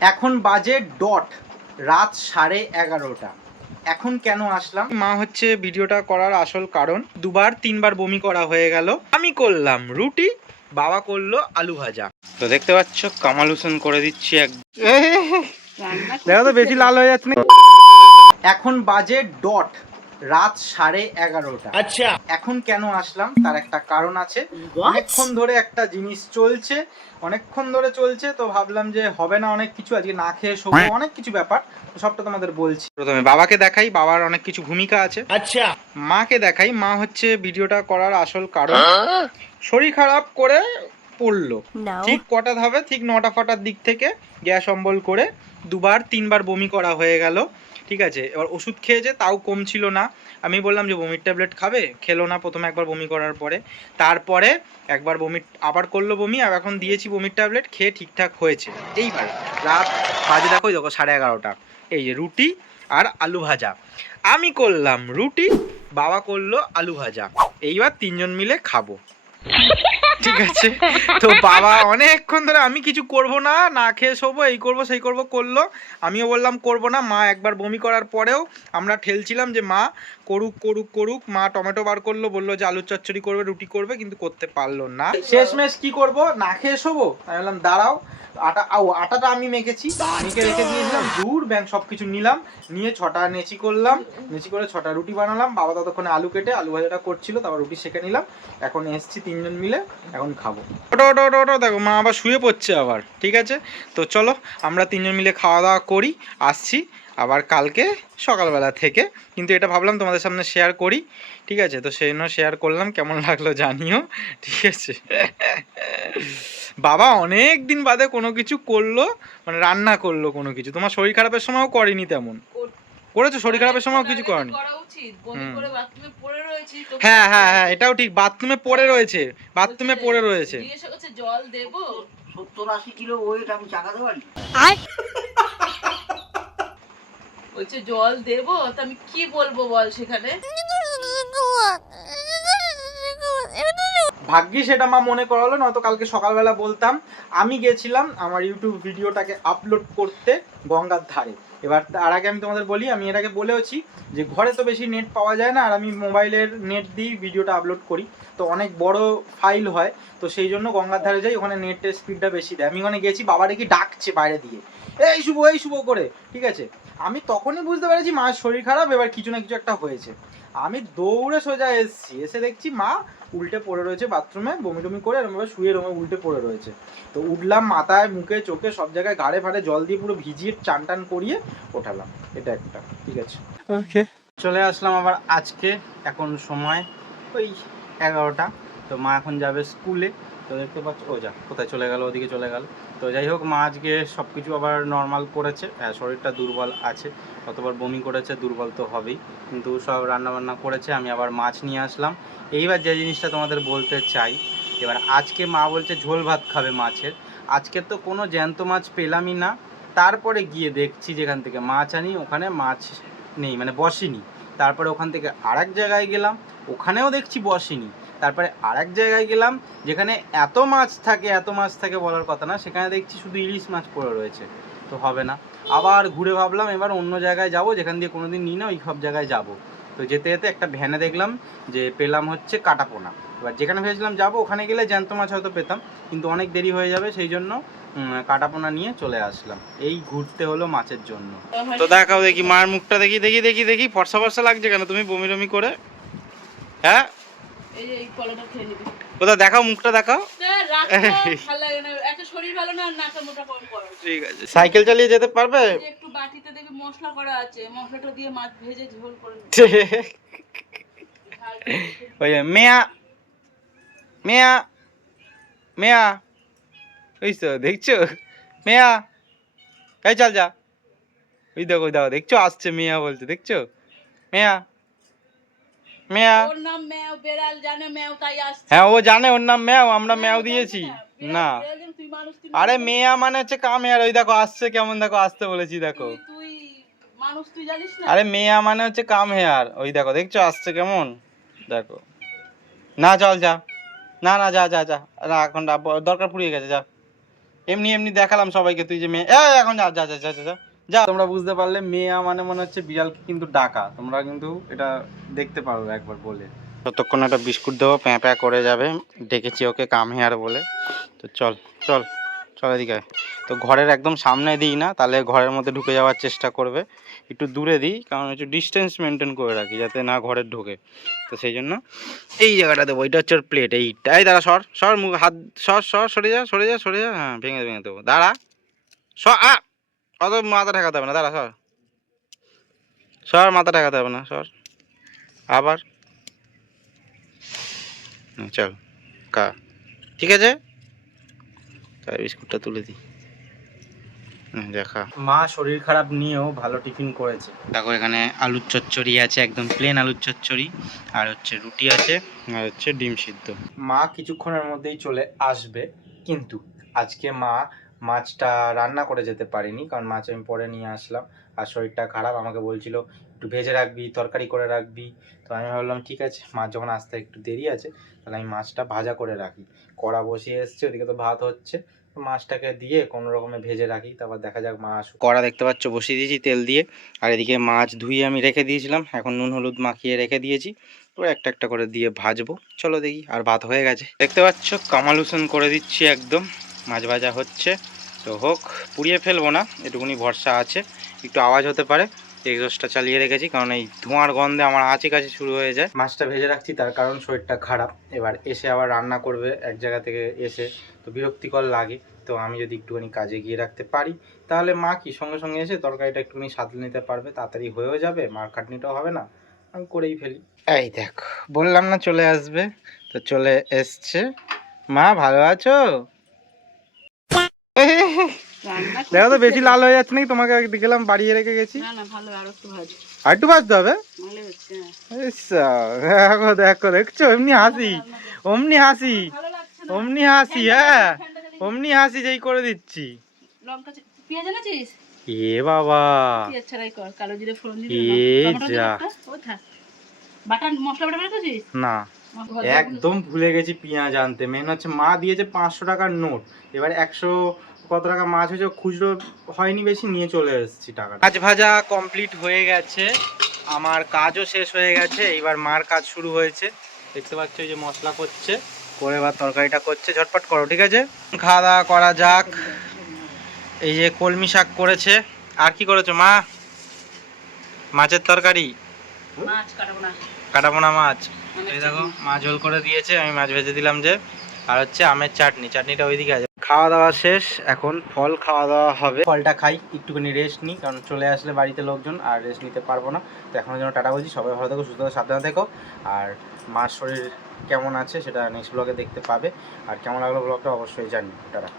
এখন বাজে ডট রাত 11:30। এখন কেন আসলাম? মা হচ্ছে ভিডিওটা করার আসল কারণ, দুবার তিনবার বমি করা হয়ে গেল। আমি করলাম রুটি, বাবা করলো আলু ভাজা। তো দেখতে পাচ্ছ কামাল হোসেন করে দিচ্ছি এক। দেখো তো বেশি লাল হয়ে যাচ্ছে না। এখন বাজে ডট রাত 11:30। আচ্ছা, এখন কেন আসলাম তার একটা কারণ আছে। অনেকক্ষণ ধরে একটা জিনিস চলছে, অনেকক্ষণ ধরে চলছে, তো ভাবলাম যে হবে না অনেক কিছু, আজকে না খেয়ে শোবো, অনেক কিছু ব্যাপার, তো সবটা তোমাদের বলছি। প্রথমে বাবাকে দেখাই, বাবার অনেক কিছু ভূমিকা আছে। আচ্ছা, মাকে দেখাই, মা হচ্ছে ভিডিওটা করার আসল কারণ। শরীর খারাপ করে পড়লো, ঠিক কটা হবে, ঠিক 9টা ফটার দিক থেকে গ্যাস অম্বল করে দুবার তিনবার বমি করা হয়ে গেল। ঠিক আছে, এবার ওষুধ খেয়েছে, তাও কমছিল না। আমি বললাম যে বমির ট্যাবলেট খাবে, খেলো না প্রথমে একবার বমি করার পরে। তারপরে একবার বমি আবার করলো বমি, আর এখন দিয়েছি বমির ট্যাবলেট, খেয়ে ঠিকঠাক হয়েছে। এইবার রাত বাজে দেখো, দেখো 11:30। এই যে রুটি আর আলু ভাজা, আমি করলাম রুটি, বাবা করলো আলু ভাজা, এইবার তিনজন মিলে খাবো। ঠিক আছে, তো বাবা অনেকক্ষণ ধরে আমি কিছু করব না, না খেয়ে শোবো, এই করব সেই করব করলো। আমিও বললাম করব না। মা একবার বমি করার পরেও আমরা ঠেলছিলাম যে মা করুক করুক করুক। মা টমেটো বার করলো, বললো যে আলুর চচ্চড়ি করবে, রুটি করবে, কিন্তু করতে পারলো না। শেষমেশ কি করব, না খেয়ে শোবো। আমি বললাম দাঁড়াও, আটাটা আমি মেখে রেখে দিয়েছিলাম, দূর ব্যাং সব কিছু নিলাম, নিয়ে 6টা নেচি করলাম, নেচি করে 6টা রুটি বানালাম। বাবা ততক্ষণে আলু কেটে আলু ভাজাটা করছিল, তারপর রুটি সেঁকে নিলাম। এখন এসছি তিনজন মিলে, এখন খাবো। ওটো ওটো ওটো ওটো, দেখো মা আবার শুয়ে পড়ছে আবার। ঠিক আছে, তো চলো আমরা তিনজন মিলে খাওয়া দাওয়া করি, আসছি আবার কালকে সকালবেলা থেকে। কিন্তু এটা ভাবলাম তোমাদের সামনে শেয়ার করি। ঠিক আছে, তো সেই জন্য শেয়ার করলাম, কেমন লাগলো জানিও। ঠিক আছে, বাবা অনেক দিন বাদে কোনো কিছু করলো, মানে রান্না করলো কোনো কিছু। তোমার শরীর খারাপের সময়ও করেনি তেমন, করেছো শরীর খারাপের সময়ও কিছু করেনি। হ্যাঁ হ্যাঁ হ্যাঁ, এটাও ঠিক, বাথরুমে পড়ে রয়েছে, বাথরুমে পড়ে রয়েছে। জল দেবো 70-80 কিলো ওয়েট আমি চাকাতে পারি? বলছে জল দেবো, তো আমি কি বলবো বল সেখানে। ভাগ্যিস সেটা মা মনে করালো, নয়তো কালকে সকালবেলা বলতাম। আমি গেছিলাম আমার ইউটিউব ভিডিওটাকে আপলোড করতে গঙ্গার ধারে। এবার তার আগে আমি তোমাদের বলি, আমি এর আগে বলেওছি যে ঘরে তো বেশি নেট পাওয়া যায় না, আর আমি মোবাইলের নেট দিয়েই ভিডিওটা আপলোড করি, তো অনেক বড় ফাইল হয়, তো সেই জন্য গঙ্গার ধারে যাই, ওখানে নেটের স্পিডটা বেশি দেয়। আমি ওখানে গেছি, বাবা দেখি ডাকছে বাইরে দিয়ে, এই শুভ করে। ঠিক আছে, আমি তখনই বুঝতে পেরেছি মায়ের শরীর খারাপ, এবার কিছু না কিছু একটা হয়েছে। আমি দৌড়ে সোজা এসেছি, এসে দেখছি মা উল্টে পড়ে রয়েছে বাথরুমে, বমি টমি করে এরকমভাবে শুয়ে রুমে উল্টে পড়ে রয়েছে। তো উঠলাম, মাথায় মুখে চোখে সব জায়গায় ঘাড়ে ফাড়ে জল দিয়ে পুরো ভিজিয়ে চান টান করিয়ে ওঠালাম। এটা একটা। ঠিক আছে, ওকে, চলে আসলাম আবার আজকে। এখন সময় ওই 11টা। তো মা এখন যাবে স্কুলে, তো দেখতে পাচ্ছ ও যা কোথায় চলে গেল, ওদিকে চলে গেল। তো যাই হোক, মা আজকে সব কিছু আবার নর্মাল করেছে। হ্যাঁ, শরীরটা দুর্বল আছে, কতবার বমি করেছে, দুর্বল তো হবেই, কিন্তু সব রান্নাবান্না করেছে। আমি আবার মাছ নিয়ে আসলাম। এইবার যে জিনিসটা তোমাদের বলতে চাই, এবার আজকে মা বলছে ঝোল ভাত খাবে মাছের। আজকে তো কোনো জ্যান্ত মাছ পেলামই না। তারপরে গিয়ে দেখছি যেখান থেকে মাছ আনি ওখানে মাছ নেই, মানে বসেনি। তারপরে ওখান থেকে আরেক জায়গায় গেলাম, ওখানেও দেখছি বসেনি। তারপরে আরেক জায়গায় গেলাম, যেখানে এত মাছ থাকে বলার কথা না, সেখানে দেখছি শুধু ইলিশ মাছ পড়ে রয়েছে। তো হবে না, আবার ঘুরে ভাবলাম এবার অন্য জায়গায় যাব, যেখান দিয়ে কোনোদিন নিই না, ওই সব জায়গায় যাব। তো যেতে যেতে একটা ভ্যানে দেখলাম যে পেলাম হচ্ছে কাটাপোনা। এবার যেখানে ভেবেছিলাম যাবো ওখানে গেলে জ্যান্ত মাছ হয়তো পেতাম, কিন্তু অনেক দেরি হয়ে যাবে, সেই জন্য কাটাপোনা নিয়ে চলে আসলাম। এই ঘুরতে হলো মাছের জন্য। তো দেখাও দেখি মার মুখটা, দেখি দেখি দেখি দেখি, ফর্সা ফর্সা লাগছে কেন তুমি বমি টমি করে? হ্যাঁ, এই কলাটা খেয়ে নিবি। কোথায় দেখাও, মুখটা দেখাও। ভালো লাগে না, একটা শরীর ভালো না, নাকা মোটা কম করো। ঠিক আছে, সাইকেল চালিয়ে যেতে পারবে? একটু বাটিতে দেখবি মশলা করা আছে, মশলাটা দিয়ে মাছ ভেজে ঝোল করে ওই মেয়া মেয়া মেয়া, বুঝছো, দেখছো মেয়া, এই চল যা, ওই দেখো ওই দেখো, দেখছো আসছে মেয়া বলছে, দেখছো মেয়া মেয়া। ওর নাম ম্যাও, বেড়াল জানে ম্যাও, তাই আসছে। হ্যাঁ, ও জানে ওর নাম ম্যাও, আমরা ম্যাও দিয়েছি না। তুই মানুষ, আরে মেয়া মানে হচ্ছে কাম হেয়ার, ওই দেখো আসছে কেমন, দেখো আসতে বলেছি দেখো। তুই মানুষ, তুই জানিস না। আরে মেয়া মানে হচ্ছে কাম হেয়ার, ওই দেখো দেখছো আসছে কেমন, দেখো। না চল যা, না না যা যা যা, না এখন দরকার পুড়িয়ে গেছে, যা এমনি এমনি দেখালাম সবাইকে, তুই যে মেয়ে এখন যা যা যা যা যা যা। তোমরা বুঝতে পারলে মেয়ে মানে মনে হচ্ছে বিড়ালকে কিন্তু ডাকা, তোমরা কিন্তু এটা দেখতে পারো একবার বলে। ততক্ষণ একটা বিস্কুট দেবো, প্যাঁ প্যাঁ করে যাবে, ডেকেছি ওকে কাম হেয়ার বলে। তো চল চল চল এদিকে আয়। তো ঘরের একদম সামনে দিই না, তাহলে ঘরের মধ্যে ঢুকে যাওয়ার চেষ্টা করবে, একটু দূরে দিই, কারণ একটু ডিস্টেন্স মেনটেন করে রাখি যাতে না ঘরে ঢোকে। তো সেই জন্য এই জায়গাটা দেবো, এটা হচ্ছে ওর প্লেট, এইটাই। দাঁড়া, সর সর, মুখ হাত সর সর, সরে যা সরে যা সরে যা, হ্যাঁ ভেঙে ভেঙে দেবো, দাঁড়া সর। অত মাথা ঠেকাতে হবে না, দাঁড়া সর সর, মাথা ঠেকাতে হবে না, সর। আবার চল কা, ঠিক আছে। তাই বিস্কুটটা তুলে দিই, দেখা। মা শরীর খারাপ নিয়েও ভালো টিফিন করেছে। দেখো এখানে আলুর চচ্চড়ি আছে, একদম প্লেন আলুর চচ্চড়ি, আর হচ্ছে রুটি আছে, আর হচ্ছে ডিম সিদ্ধ। মা কিছুক্ষণের মধ্যেই চলে আসবে, কিন্তু আজকে মা মাছটা রান্না করে যেতে পারিনি, কারণ মাছ আমি পরে নিয়ে আসলাম, আর শরীরটা খারাপ, আমাকে বলছিল একটু ভেজে রাখবি, তরকারি করে রাখবি। তো আমি ভাবলাম ঠিক আছে, মাছ যখন আসতে একটু দেরি আছে, তাহলে আমি মাছটা ভাজা করে রাখি। কড়া বসিয়ে এসছে, ওদিকে তো ভাত হচ্ছে, মাছটাকে দিয়ে কোনো রকমে ভেজে রাখি, তারপর দেখা যাক মা আসুক। কড়া দেখতে পাচ্ছ বসিয়ে দিয়েছি তেল দিয়ে, আর এদিকে মাছ ধুয়ে আমি রেখে দিয়েছিলাম, এখন নুন হলুদ মাখিয়ে রেখে দিয়েছি, তো একটা একটা করে দিয়ে ভাজবো। চলো দেখি, আর ভাত হয়ে গেছে দেখতে পাচ্ছ, কামাল হোসেন করে দিচ্ছি একদম। মাছ ভাজা হচ্ছে, তো হোক, পুড়িয়ে ফেলবো না, এটুকুনি ভরসা আছে, একটু আওয়াজ হতে পারে। এক্সস্টটা চালিয়ে রেখেছি, কারণ এই ধোঁয়ার গন্ধে আমার আঁচি কাছে শুরু হয়ে যায়। মাছটা ভেজে রাখছি তার কারণ শরীরটা খারাপ, এবার এসে আবার রান্না করবে এক জায়গা থেকে এসে, তো বিরক্তিকর লাগে। তো আমি যদি একটুখানি কাজে গিয়ে রাখতে পারি, তাহলে মা কি সঙ্গে সঙ্গে এসে তরকারিটা একটুখানি সাঁতলে নিতে পারবে, তাড়াতাড়ি হয়েও যাবে, মার খাটনিটাও হবে না, আমি করেই ফেলি। এই দেখো, বললাম না চলে আসবে, তো চলে এসছে। মা ভালো আছো? দেখো তো বেশি লাল হয়ে যাচ্ছে নাকি, তোমাকে দেখলাম বাড়িয়ে রেখে গেছি। না না, ভালো, আর একটু ভাজ, আর একটু ভাজতে হবে। ভালো হচ্ছে। দেখো দেখো, দেখছো এমনি হাসি, অমনি হাসি, ভালো লাগছে না, অমনি হাসি, হ্যাঁ অমনি হাসি যেই করে দিচ্ছি। লঙ্কা পেঁয়াজ এনেছিস? এ বাবা, পেঁয়াজ ছাড়াই কর, কালো জিরে ফোড়ন দিবি, এ টমেটো দিবি যা, একটা, ও থাক। বাটার মশলা বাটা রেখেছিস? না একদম ভুলে গেছি পেঁয়াজ আনতে। মেন হচ্ছে মা দিয়েছে 500 টাকার নোট, এবার 100 কত টাকা মাছ হয়েছে খুচরো হয়নি বেশি, নিয়ে চলে এসেছি টাকা। মাছ ভাজা কমপ্লিট হয়ে গেছে, আমার কাজও শেষ হয়ে গেছে, এবার মার কাজ শুরু হয়েছে। দেখতে পাচ্ছ এই যে মশলা করছে, করে এবার তরকারিটা করছে, ঝটপট করো ঠিক আছে, খাওয়া দাওয়া করা যাক। এই যে কলমি শাক করেছে, আর কি করেছো মা? মাছের তরকারি, মাছ কাটাবো না, কাটাবো না মাছ। এই দেখো মা ঝোল করে দিয়েছে, আমি মাছ ভেজে দিলাম যে, আর হচ্ছে আমের চাটনি, চাটনিটা ওইদিকে আছে। খাওয়া দাওয়া শেষ, এখন ফল খাওয়া দাওয়া হবে, ফলটা খাই, একটুখানি রেস্ট নিই, কারণ চলে আসলে বাড়িতে লোকজন আর রেস্ট নিতে পারবো না। তো এখনের জন্য টাটা বলছি, সবাই ভালো থেকো, সুস্থ থেকো, সাবধানে থেকো, আর মার শরীর কেমন আছে সেটা নেক্সট ব্লগে দেখতে পাবে, আর কেমন লাগলো ব্লগটা অবশ্যই জানি। টাটা।